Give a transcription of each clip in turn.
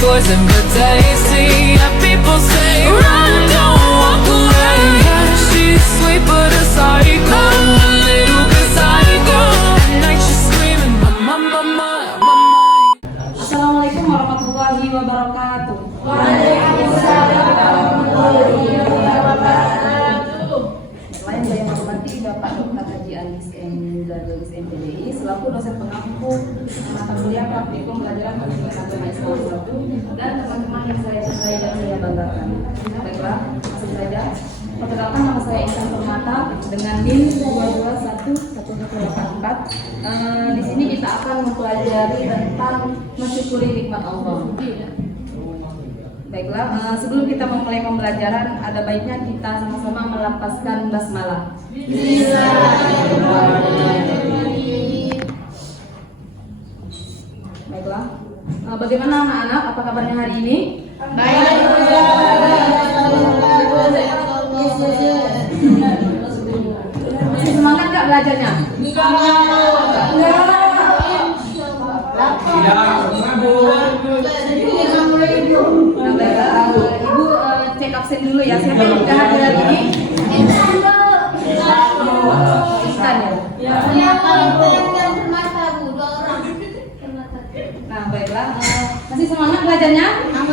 poison but tasty. Yeah, people say run, don't walk away. Yeah, she's sweet but a psycho, a little bit psycho. At night she's screaming, mama, mama, mama. Assalamualaikum warahmatullahi wabarakatuh. Waalaikumsalam warahmatullahi wabarakatuh. Selain saya menghormati Bapak Dr. Haji Anis M. Darwis MPDI selaku dosen pengampu mata kuliah praktikum pelajaran pendidikan agama Islam 1 dan teman-teman yang saya cintai dan saya banggakan. Baiklah, langsung saja. Perkenalkan, nama saya Intan Permata dengan NIM 2211184. Di sini kita akan mempelajari tentang mensyukuri nikmat Allah. Baiklah, sebelum kita memulai pembelajaran, ada baiknya kita sama-sama melafazkan basmalah. Bismillahirrahmanirrahim. Baiklah, bagaimana anak-anak? Apa kabarnya hari ini? Baik. Masih semangat nggak belajarnya? Nah, baiklah, Ibu cek absen dulu ya. Siapa yang sudah hadir hari ini? Intan ya? Nah, baiklah, masih semangat belajarnya? Nah,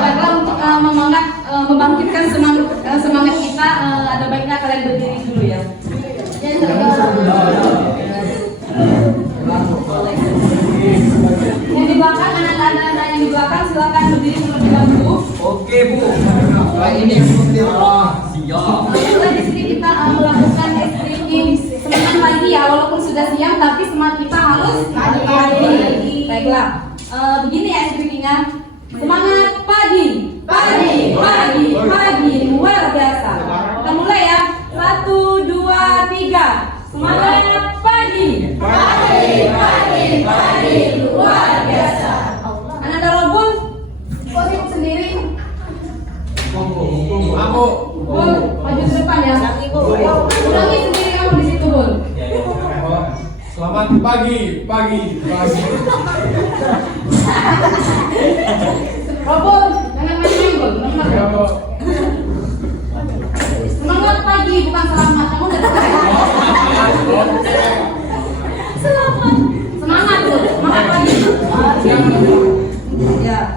baiklah, untuk membangkitkan semangat kita, ada baiknya kalian berdiri dulu ya. Yang di belakang, anak-anak yang di belakang silakan berdiri terlebih dahulu. Oke Bu, ini siap. Baiklah, di sini kita melakukan stretching semangat lagi ya, walaupun sudah siang tapi semangat kita harus pagi. Baiklah, begini ya stretchingnya. Semangat pagi, pagi, pagi, pagi, luar biasa. Kita mulai ya. 1, 2, 3. Semangat pagi, Pagi, pagi, pagi, luar biasa. Anak Darobun, kok sibuk sendiri? Aku. Bun, maju ke depan ya. Ulangi sendiri kamu di situ, Bun. Selamat pagi, pagi, pagi. Robun, jangan main-main, Bun. Ya, Bu. Semangat pagi, bukan selamat. Kamu udah tahu ya? Selamat. Semangat, Bun. Semangat pagi. Ya.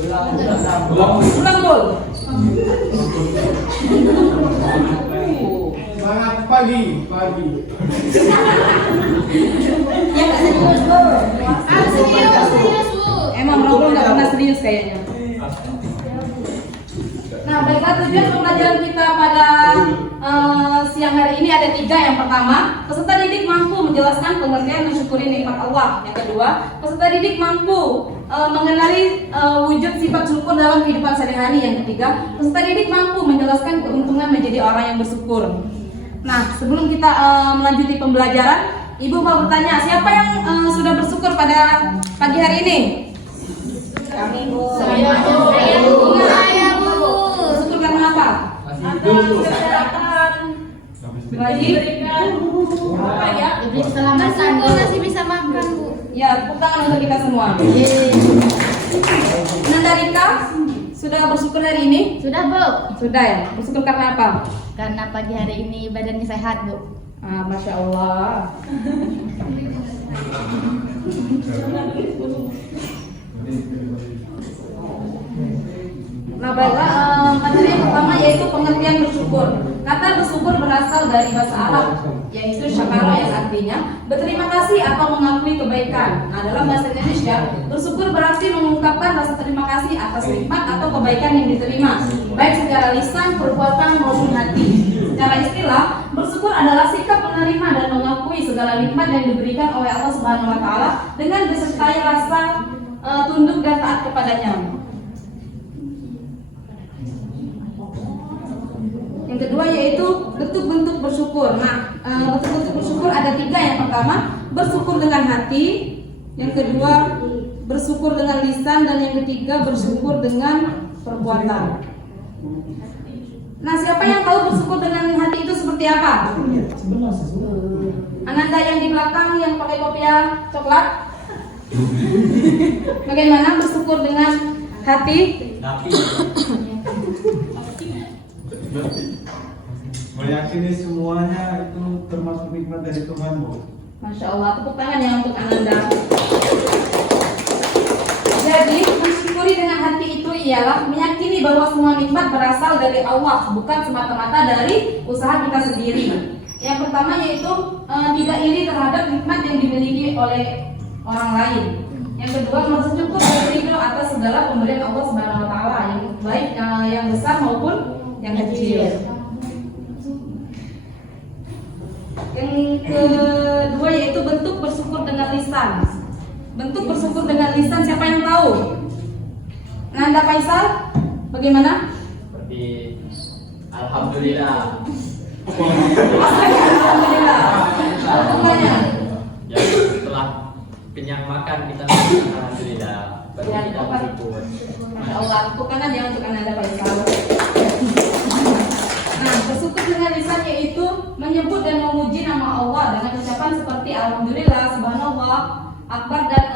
Ulang, Bun. Semangat pagi, pagi. Serius, Bu. Emang Robun nggak pernah serius kayaknya. Nah, baiklah, tujuan pembelajaran kita pada siang hari ini ada 3. Yang pertama, peserta didik mampu menjelaskan pengertian mensyukuri nikmat Allah. Yang kedua, peserta didik mampu mengenali wujud sifat syukur dalam kehidupan sehari-hari. Yang ketiga, peserta didik mampu menjelaskan keuntungan menjadi orang yang bersyukur. Nah, sebelum kita melanjuti pembelajaran, Ibu mau bertanya, siapa yang sudah bersyukur pada pagi hari ini? Kami, Bu. Saya, Bu. Bersyukur karena apa? Lagi? Apa ya? Diberi keselamatan, Bu. Masih bisa makan, Bu. Ya, tepuk tangan untuk kita semua. Nandarika, sudah bersyukur hari ini? Sudah, Bu. Sudah ya? Bersyukur karena apa? Karena pagi hari ini badannya sehat, Bu. Masya Allah. Nah, baiklah, materi yang pertama yaitu pengertian bersyukur. Kata bersyukur berasal dari bahasa Arab, yaitu syakara yang artinya berterima kasih atau mengakui kebaikan. Nah, dalam bahasa Indonesia, bersyukur berarti mengungkapkan rasa terima kasih atas nikmat atau kebaikan yang diterima, baik secara lisan, perbuatan maupun hati. Secara istilah, bersyukur adalah sikap menerima dan mengakui segala nikmat yang diberikan oleh Allah Subhanahu wa taala dengan disertai rasa tunduk dan taat kepadanya. Yang kedua yaitu bentuk-bentuk bersyukur. Nah, bentuk-bentuk bersyukur ada 3. Yang pertama, bersyukur dengan hati. Yang kedua, bersyukur dengan lisan. Dan yang ketiga, bersyukur dengan perbuatan. Nah, siapa yang tahu bersyukur dengan hati itu seperti apa? Sebenarnya Ananda yang di belakang yang pakai kopiah coklat. Bagaimana bersyukur dengan hati? Meyakini semuanya itu termasuk nikmat dari Tuhan, Bu. Masya Allah, tepuk tangan ya untuk Ananda. Jadi mensyukuri dengan hati itu ialah meyakini bahwa semua nikmat berasal dari Allah, bukan semata-mata dari usaha kita sendiri. Yang pertama yaitu tidak iri terhadap nikmat yang dimiliki oleh orang lain. Yang kedua, bersyukur dan ridho atas segala pemberian Allah Subhanahu Wa Taala, yang baik yang besar maupun yang kecil. Yang kedua yaitu bentuk bersyukur dengan lisan. Bentuk bersyukur dengan lisan, siapa yang tahu? Nanda Faisal, bagaimana? Seperti alhamdulillah. Alhamdulillah. Bukanya. Ya, setelah kenyang makan kita alhamdulillah. Berarti Ya, kita apa? bersyukur. Masya Allah, bukan dia untuk Nanda Faisal. Nah, bersyukur dengan lisan yaitu menyebut dan memuji nama Allah dengan ucapan seperti alhamdulillah, subhanallah, akbar dan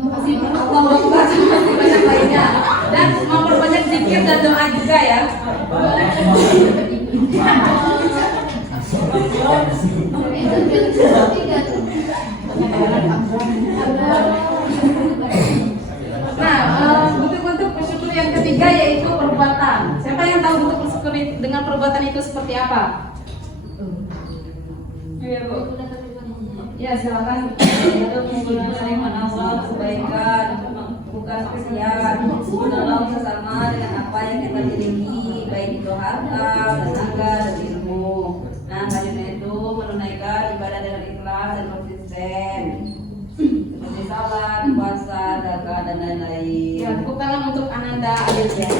masih Allah akbar masih banyak lainnya, dan memperbanyak zikir dan doa juga ya. Nah, bentuk-bentuk bersyukur yang ketiga yaitu perbuatan. Siapa yang tahu bentuk bersyukur dengan perbuatan itu seperti apa? Iya, Bu. Ya, silakan. Itu menggunakan Allah kebaikan, bukan kesian, menolong sesama dengan apa yang kita miliki, baik itu harta, tenaga, dan ilmu. Nah, selanjutnya itu menunaikan ibadah dengan ikhlas dan konsisten, seperti salat, puasa, zakat, dan lain-lain. Ya, tepuk tangan untuk Ananda Aditya.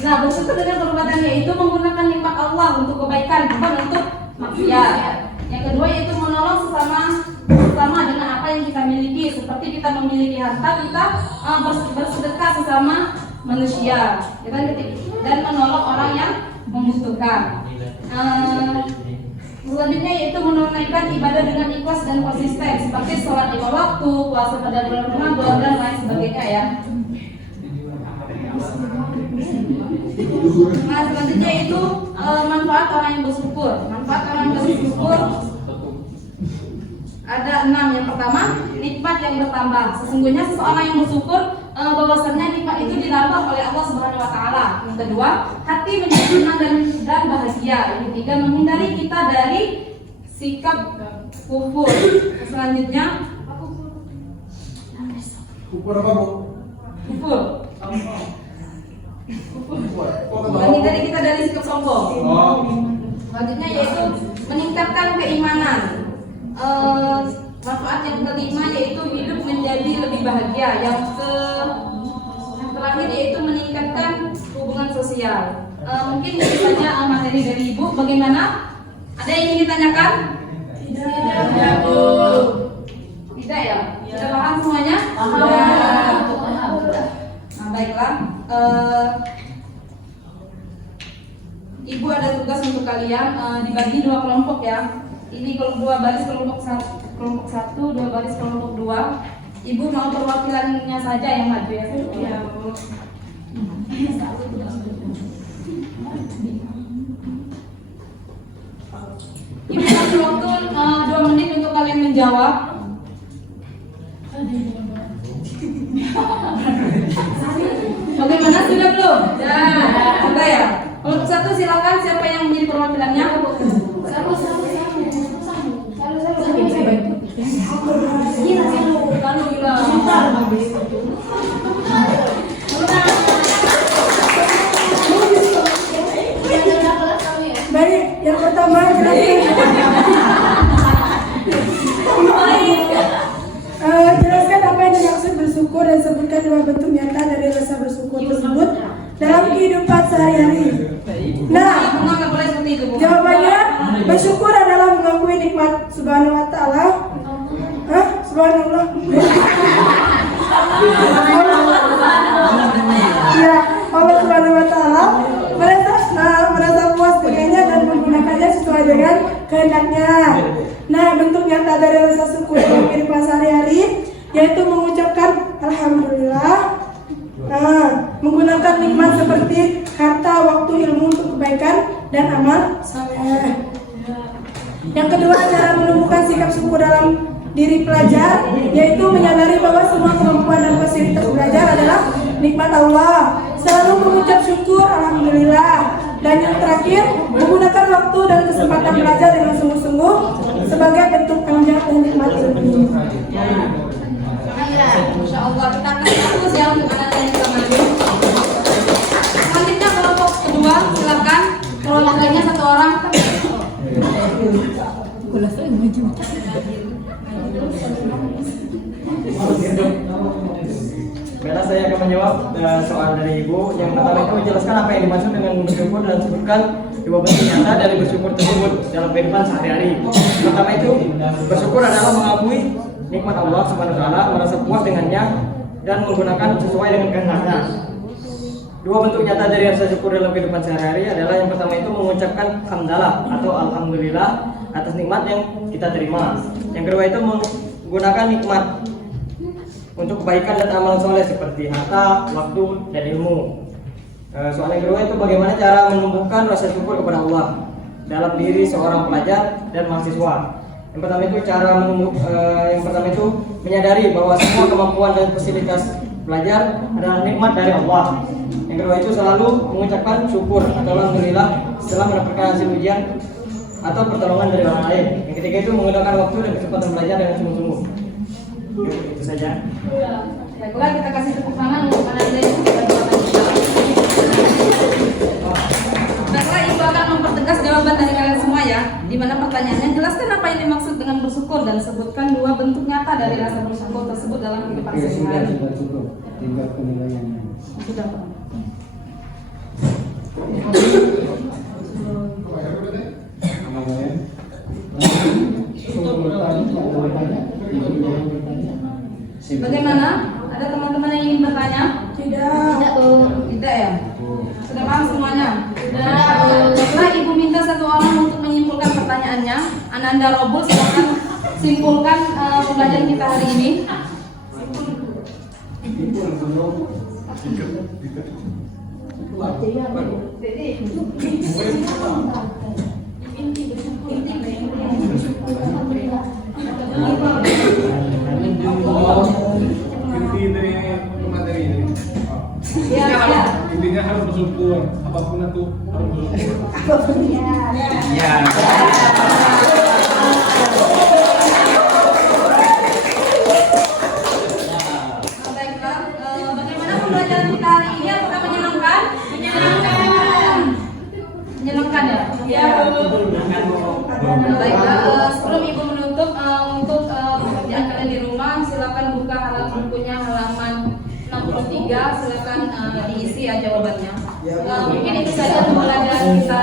Nah, bersyukur dengan perbuatannya itu menggunakan nikmat Allah untuk kebaikan, bukan untuk maksiat. Yang kedua yaitu menolong sesama dengan apa yang kita miliki. Seperti kita memiliki harta, kita bersedekah sesama manusia, dan menolong orang yang membutuhkan. Selanjutnya yaitu menunaikan ibadah dengan ikhlas dan konsisten, seperti sholat 5 waktu, puasa pada bulan Ramadan, dan lain sebagainya ya. Nah, selanjutnya itu manfaat orang yang bersyukur. Manfaat orang yang bersyukur ada 6. Yang pertama, nikmat yang bertambah. Sesungguhnya seseorang yang bersyukur bahwasannya nikmat itu ditambah oleh Allah Subhanahu Wa Taala. Yang kedua, hati menjadi tenang dan bahagia. Yang ketiga, menghindari kita dari sikap kufur. Selanjutnya, Ukur apa, Bu? kufur. Menghindari kita dari sikap sombong. Oh. Selanjutnya yaitu meningkatkan keimanan. Manfaat yang kelima yaitu hidup menjadi lebih bahagia. Yang terakhir yaitu meningkatkan hubungan sosial. Mungkin itu saja materi dari Ibu. Bagaimana? Ada yang ingin ditanyakan? Tidak, Bu. Tidak ya? Sudah paham semuanya? Nah, baiklah. Ibu ada tugas untuk kalian, dibagi 2 kelompok ya. Ini 2 baris kelompok 1, 2 baris kelompok 2. Ibu mau perwakilannya saja yang maju ya. Iya, Bu. Ibu kasih waktu 2 menit untuk kalian menjawab. Bagaimana, sudah belum? Sudah ya. Kelompok 1 silakan, siapa yang menjadi perwakilannya? Baik, yang pertama jelaskan apa yang dimaksud bersyukur dan sebutkan 2 bentuk nyata dari rasa bersyukur tersebut dalam kehidupan sehari-hari. Nah, jawabannya bersyukur adalah mengakui nikmat Subhanahu Wa Taala. Subhanallah. Ya, Allah Subhanahu Wa Taala merasa puas dengannya dan menggunakannya sesuai dengan kehendaknya. Nah, bentuk nyata dari rasa syukur dalam kehidupan sehari-hari yaitu mengucapkan alhamdulillah. Nah, menggunakan nikmat seperti harta, waktu, ilmu untuk kebaikan dan amal saleh. Yang kedua, cara menumbuhkan sikap syukur dalam diri pelajar yaitu menyadari bahwa semua kemampuan dan fasilitas belajar adalah nikmat Allah. Selalu mengucap syukur alhamdulillah. Dan yang terakhir, menggunakan waktu dan kesempatan belajar dengan sungguh-sungguh sebagai bentuk tanggung jawab dan nikmat ilmu. Insya Allah kita akan fokus ya untuk anak yang kita maju. Selanjutnya kelompok kedua, silakan. Kelompok lainnya satu orang. Baiklah, saya akan menjawab soal dari Ibu. Yang pertama itu menjelaskan apa yang dimaksud dengan bersyukur dan sebutkan dua bentuk nyata dari bersyukur tersebut dalam kehidupan sehari-hari. Pertama itu bersyukur adalah mengakui nikmat Allah Subhanahu wa taala, merasa puas dengannya dan menggunakan sesuai dengan kehendaknya. Dua bentuk nyata dari rasa syukur dalam kehidupan sehari-hari adalah yang pertama itu mengucapkan hamdalah atau alhamdulillah atas nikmat yang kita terima. Yang kedua itu menggunakan nikmat untuk kebaikan dan amal soleh seperti harta, waktu, dan ilmu. Soal yang kedua itu bagaimana cara menumbuhkan rasa syukur kepada Allah dalam diri seorang pelajar dan mahasiswa. Yang pertama itu menyadari bahwa semua kemampuan dan fasilitas belajar adalah nikmat dari Allah. Yang kedua itu selalu mengucapkan syukur atau alhamdulillah setelah mendapatkan hasil ujian atau pertolongan dari orang lain. Yang ketiga itu menggunakan waktu dan kesempatan belajar dengan sungguh-sungguh. Itu saja. Baiklah, kita kasih tepuk tangan untuk anak yang sudah berjawaban kita. Baiklah, Ibu akan mempertegas jawaban dari kalian semua ya. Di mana pertanyaannya, jelaskan apa yang dimaksud dengan bersyukur dan sebutkan dua bentuk nyata dari rasa bersyukur tersebut dalam kehidupan sehari-hari. Tinggal penilaiannya. Sudah, Pak. Bagaimana? Ada teman-teman yang ingin bertanya? Tidak. Tidak ya? Sudah paham semuanya? Baiklah, Ibu minta satu orang untuk menyimpulkan pertanyaannya. Ananda Robul, silakan simpulkan pembelajaran kita hari ini. Inti dari materi ini. Intinya harus bersyukur. Apapun itu harus bersyukur. Ya. Baiklah, bagaimana pembelajaran kita hari ini? Apakah menyenangkan? Menyenangkan. Menyenangkan ya? Ya. Baiklah, sebelum Ibu menutup untuk pekerjaan kalian di rumah, silakan buka bukunya halaman 63, silakan diisi ya jawabannya. Mungkin itu saja untuk pembelajaran kita